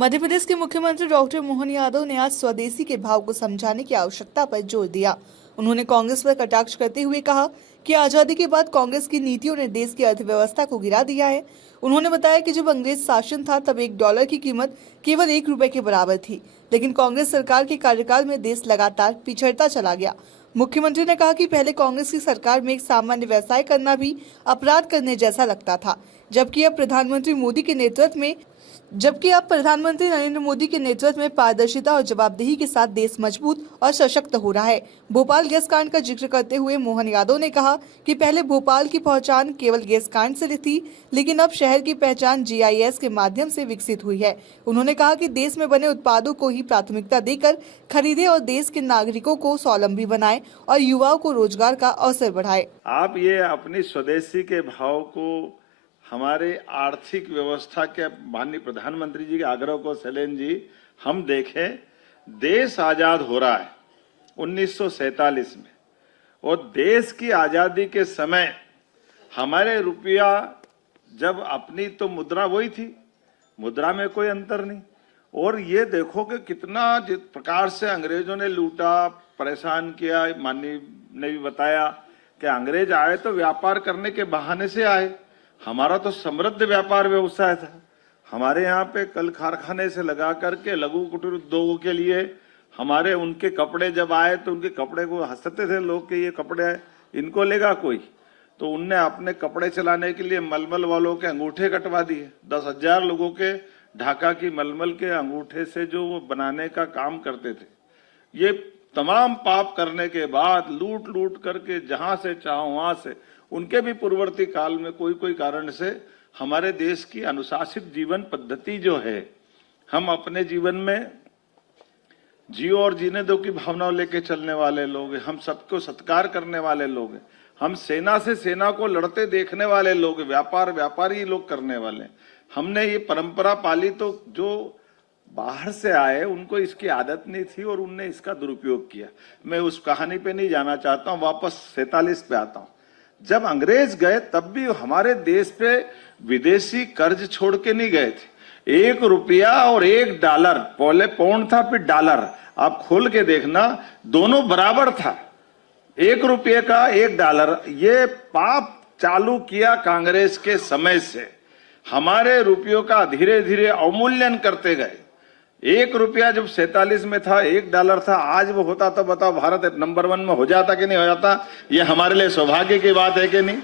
मध्य प्रदेश के मुख्यमंत्री डॉक्टर मोहन यादव ने आज स्वदेशी के भाव को समझाने की आवश्यकता पर जोर दिया। उन्होंने कांग्रेस पर कटाक्ष करते हुए कहा कि आजादी के बाद कांग्रेस की नीतियों ने देश की अर्थव्यवस्था को गिरा दिया है। उन्होंने बताया कि जब अंग्रेज शासन था तब $1 की कीमत केवल ₹1 के बराबर थी, लेकिन कांग्रेस सरकार के कार्यकाल में देश लगातार पिछड़ता चला गया। मुख्यमंत्री ने कहा कि पहले कांग्रेस की सरकार में एक सामान्य व्यवसाय करना भी अपराध करने जैसा लगता था, जबकि अब प्रधानमंत्री नरेंद्र मोदी के नेतृत्व में पारदर्शिता और जवाबदेही के साथ देश मजबूत और सशक्त हो रहा है। भोपाल गैस कांड का जिक्र करते हुए मोहन यादव ने कहा कि पहले भोपाल की पहचान केवल गैस कांड से थी, लेकिन अब शहर की पहचान GIS के माध्यम से विकसित हुई है। उन्होंने कहा कि देश में बने उत्पादों को ही प्राथमिकता देकर खरीदे और देश के नागरिकों को स्वावलंबी बनाए और युवाओं को रोजगार का अवसर बढ़ाए। आप ये अपनी स्वदेशी के भाव को हमारे आर्थिक व्यवस्था के माननीय प्रधानमंत्री जी के आग्रह को शैलेंद्र जी हम देखें, देश आजाद हो रहा है 1947 में, और देश की आजादी के समय हमारे रुपया जब अपनी तो मुद्रा वही थी, मुद्रा में कोई अंतर नहीं। और ये देखो कि कितना जिस प्रकार से अंग्रेजों ने लूटा, परेशान किया। माननीय ने भी बताया कि अंग्रेज आए तो व्यापार करने के बहाने से आए। हमारा तो समृद्ध व्यापार व्यवसाय था। हमारे यहाँ पे कल कारखाने से लगा करके लघु कुटीर उद्योगों के लिए हमारे उनके कपड़े जब आए तो उनके कपड़े को हंसते थे लोग कि ये कपड़े इनको लेगा कोई, तो उनने अपने कपड़े चलाने के लिए मलमल वालों के अंगूठे कटवा दिए। 10,000 लोगों के ढाका की मलमल के अंगूठे से जो वो बनाने का काम करते थे। ये तमाम पाप करने के बाद लूट लूट करके जहां से चाहो वहां से उनके भी पूर्ववर्ती काल में कोई कारण से हमारे देश की अनुशासित जीवन पद्धति जो है, हम अपने जीवन में जियो और जीने दो की भावना लेके चलने वाले लोग हैं। हम सबको सत्कार करने वाले लोग हैं। हम सेना से सेना को लड़ते देखने वाले लोग हैं। व्यापारी लोग करने वाले। हमने ये परंपरा पाली, तो जो बाहर से आए उनको इसकी आदत नहीं थी और उनने इसका दुरुपयोग किया। मैं उस कहानी पे नहीं जाना चाहता हूँ, वापस 47 पे आता हूँ। जब अंग्रेज गए तब भी हमारे देश पे विदेशी कर्ज छोड़ के नहीं गए थे। ₹1 और $1, पहले पाउंड था फिर डॉलर, आप खोल के देखना दोनों बराबर था। ₹1 का $1, ये पाप चालू किया कांग्रेस के समय से। हमारे रुपयों का धीरे धीरे अवमूल्यन करते गए। ₹1 जब 47 में था, $1 था, आज वो होता तो बताओ भारत नंबर 1 में हो जाता कि नहीं हो जाता? ये हमारे लिए सौभाग्य की बात है कि नहीं?